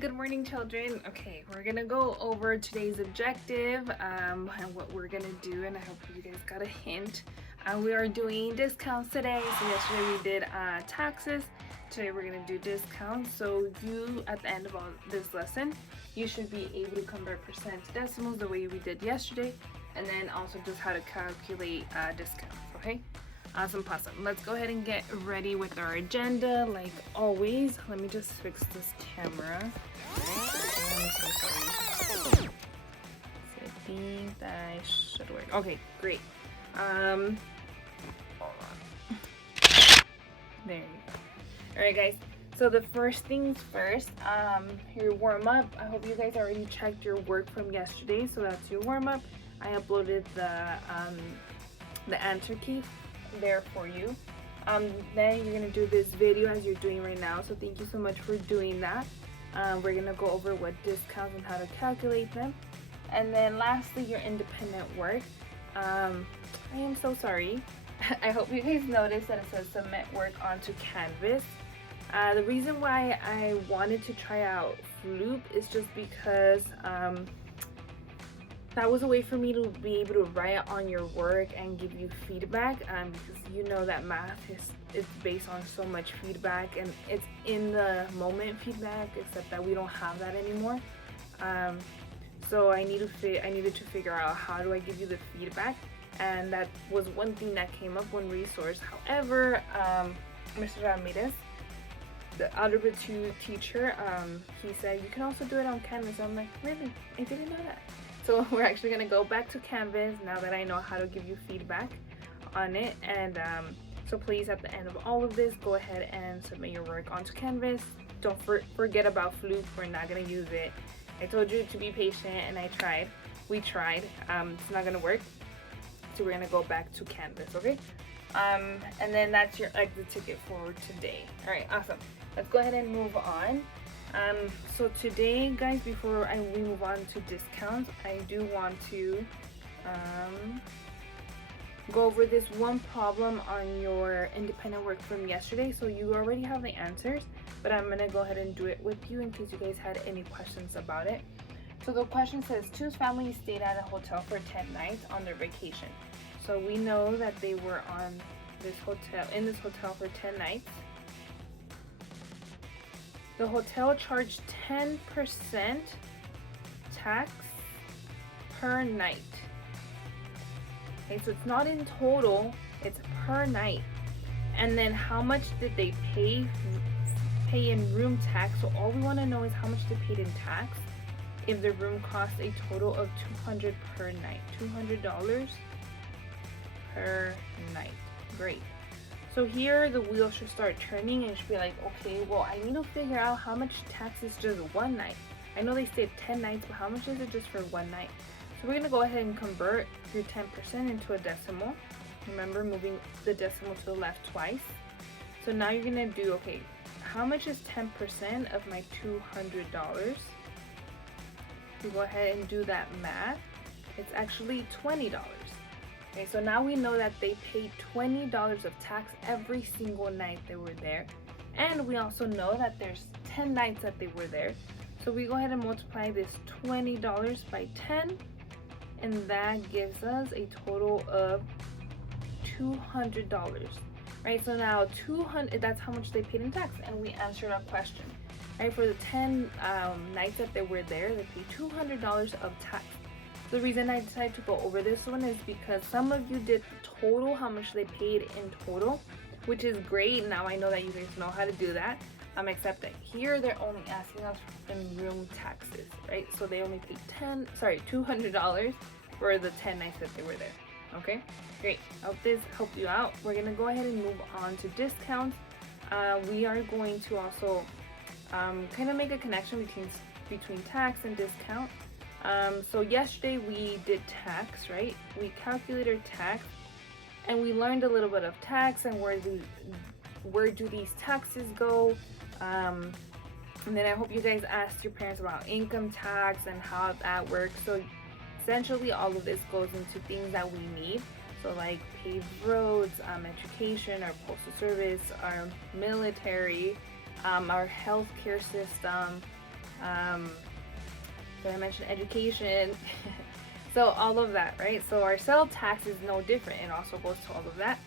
Good morning, children. Okay, we're gonna go over today's objective and what we're gonna do, and I hope you guys got a hint. We are doing discounts today. So yesterday we did taxes. Today we're gonna do discounts. So you, at the end of all this lesson, you should be able to convert percent to decimals the way we did yesterday, and then also just how to calculate discounts. Okay. Awesome. Let's go ahead and get ready with our agenda like always. Let me just fix this camera. I'm so sorry. So I think that I should work. Okay, great. Hold on. There you go. Alright guys, so the first things first, your warm up. I hope you guys already checked your work from yesterday, so that's your warm up. I uploaded the answer key there for you. Then you're gonna do this video as you're doing right now, so thank you so much for doing that. We're gonna go over what discounts and how to calculate them, and then lastly your independent work. I am so sorry. I hope you guys noticed that it says submit work onto Canvas. The reason why I wanted to try out Floop is just because that was a way for me to be able to write on your work and give you feedback, because you know that math is based on so much feedback, and it's in the moment feedback, except that we don't have that anymore. So I needed to figure out how do I give you the feedback, and that was one thing that came up, one resource. However, Mr. Ramirez, the Algebra 2 teacher, he said you can also do it on Canvas. I'm like, really? I didn't know that. So we're actually going to go back to Canvas now that I know how to give you feedback on it. And so please, at the end of all of this, go ahead and submit your work onto Canvas. Don't forget about Floop. We're not going to use it. I told you to be patient, and I tried. We tried. It's not going to work. So we're going to go back to Canvas, okay? And then that's your exit ticket for today. All right, awesome. Let's go ahead and move on. So today, guys, before we move on to discounts, I do want to go over this one problem on your independent work from yesterday. So you already have the answers, but I'm going to go ahead and do it with you in case you guys had any questions about it. So the question says, two families stayed at a hotel for 10 nights on their vacation. So we know that they were in this hotel for 10 nights. The hotel charged 10% tax per night. Okay, so it's not in total, it's per night. And then how much did they pay in room tax? So all we want to know is how much they paid in tax if the room cost a total of $200 per night. $200 per night. Great. So here the wheel should start turning, and it should be like, okay, well, I need to figure out how much tax is just one night. I know they stayed 10 nights, but how much is it just for one night? So we're going to go ahead and convert your 10% into a decimal. Remember, moving the decimal to the left twice. So now you're going to do, okay, how much is 10% of my $200? You go ahead and do that math. It's actually $20. Okay, so now we know that they paid $20 of tax every single night they were there. And we also know that there's 10 nights that they were there. So we go ahead and multiply this $20 by 10. And that gives us a total of $200. Right, so now that's how much they paid in tax. And we answered our question. Right, for the 10 nights that they were there, they paid $200 of tax. The reason I decided to go over this one is because some of you did total, how much they paid in total, which is great. Now I know that you guys know how to do that. Except that here they're only asking us in room taxes, right? So they only paid $200 for the 10 nights that they were there. Okay, great. I hope this helped you out. We're gonna go ahead and move on to discounts. We are going to also kind of make a connection between tax and discount. So yesterday we did tax, right? We calculated tax, and we learned a little bit of tax and where do these taxes go. And then I hope you guys asked your parents about income tax and how that works. So essentially all of this goes into things that we need. So like paved roads, education, our postal service, our military, our healthcare system, Did I mention education? So all of that, right? So our sales tax is no different. It also goes to all of that.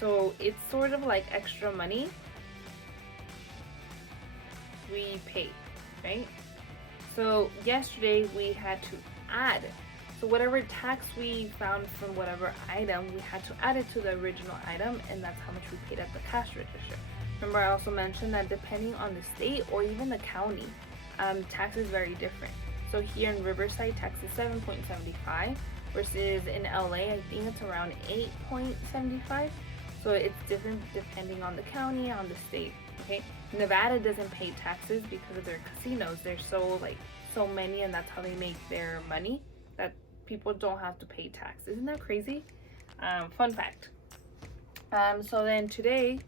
So it's sort of like extra money we pay, right? So yesterday we had to add. So whatever tax we found from whatever item, we had to add it to the original item, and that's how much we paid at the cash register. Remember, I also mentioned that depending on the state or even the county, tax is very different. So here in Riverside, tax is 7.75 versus in LA, I think it's around 8.75. So it's different depending on the county, on the state. Okay, Nevada doesn't pay taxes because of their casinos. They're so many, and that's how they make their money, that people don't have to pay tax. Isn't that crazy? Fun fact. So then today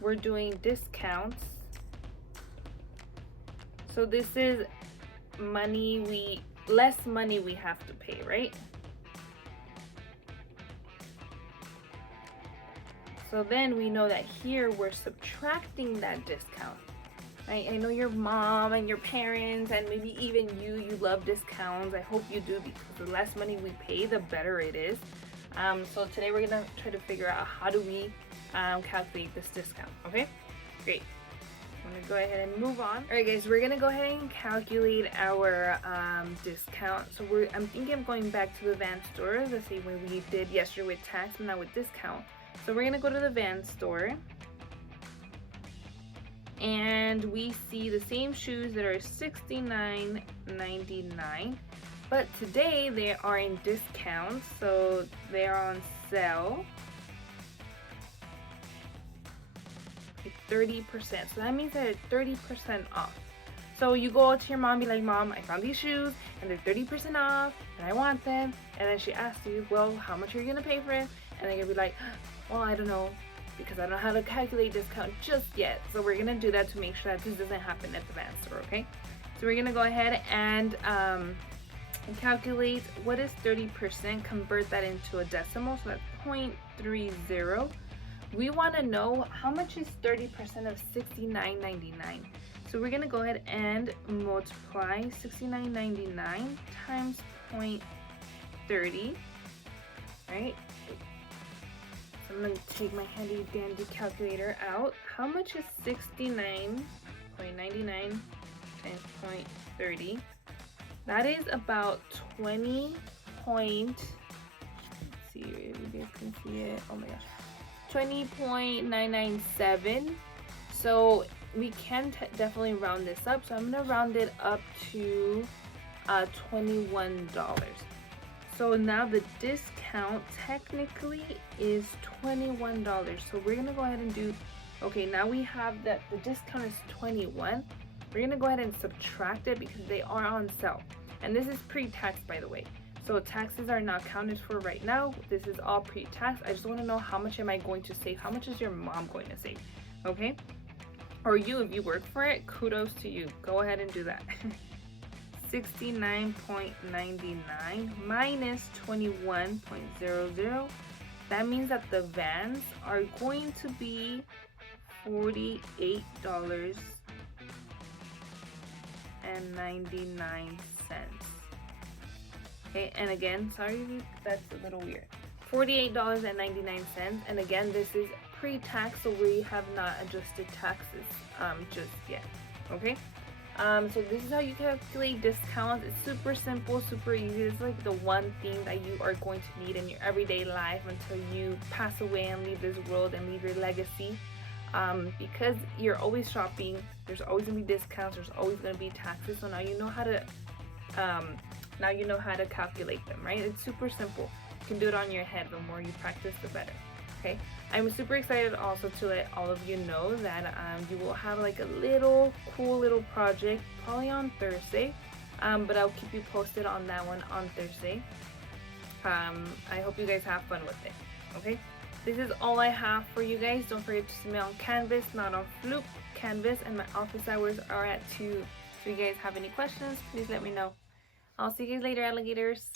we're doing discounts. So this is less money we have to pay, right? So then we know that here we're subtracting that discount. I know your mom and your parents and maybe even you love discounts. I hope you do, because the less money we pay, the better it is. So today we're gonna try to figure out how do we calculate this discount. Okay, great. I'm gonna go ahead and move on. All right, guys, we're gonna go ahead and calculate our discount. So I'm thinking of going back to the van store the same way we did yesterday with tax, but now with discount. So we're gonna go to the van store, and we see the same shoes that are $69.99, but today they are in discount, so they are on sale. 30%. So that means that it's 30% off. So you go to your mom, be like, Mom, I found these shoes and they're 30% off and I want them. And then she asks you, well, how much are you gonna pay for it? And then you'll be like, well, I don't know, because I don't know how to calculate discount just yet. So we're gonna do that to make sure that this doesn't happen at the van store, okay? So we're gonna go ahead and calculate what is 30%, convert that into a decimal, so that's 0.30. We want to know how much is 30% of $69.99. So we're going to go ahead and multiply $69.99 times 0.30, right? So I'm going to take my handy dandy calculator out. How much is 69.99 times 0.30? That is about 20 point, let's see if you guys can see it. Oh my gosh. 20.997. So we can definitely round this up. So I'm gonna round it up to $21. So now the discount technically is $21. So we're gonna go ahead and do, okay, now we have that the discount is 21. We're gonna go ahead and subtract it because they are on sale. And this is pre-tax, by the way. So taxes are not counted for right now. This is all pre-tax. I just want to know how much am I going to save? How much is your mom going to save? Okay? Or you, if you work for it, kudos to you. Go ahead and do that. 69.99 minus 21.00. That means that the vans are going to be $48.99. Okay, and again, sorry, that's a little weird. $48.99, and again, this is pre-tax, so we have not adjusted taxes just yet. Okay, so this is how you calculate discounts. It's super simple, super easy. It's like the one thing that you are going to need in your everyday life until you pass away and leave this world and leave your legacy. Because you're always shopping, there's always gonna be discounts, there's always gonna be taxes. So now you know how to calculate them, right? It's super simple. You can do it on your head. The more you practice, the better. Okay, I'm super excited also to let all of you know that you will have like a cool little project probably on Thursday, but I'll keep you posted on that one on Thursday. I hope you guys have fun with it. Okay, this is all I have for you guys. Don't forget to submit on Canvas, not on Fluke. Canvas, and my office hours are at 2. So if you guys have any questions, please let me know. I'll see you guys later, alligators.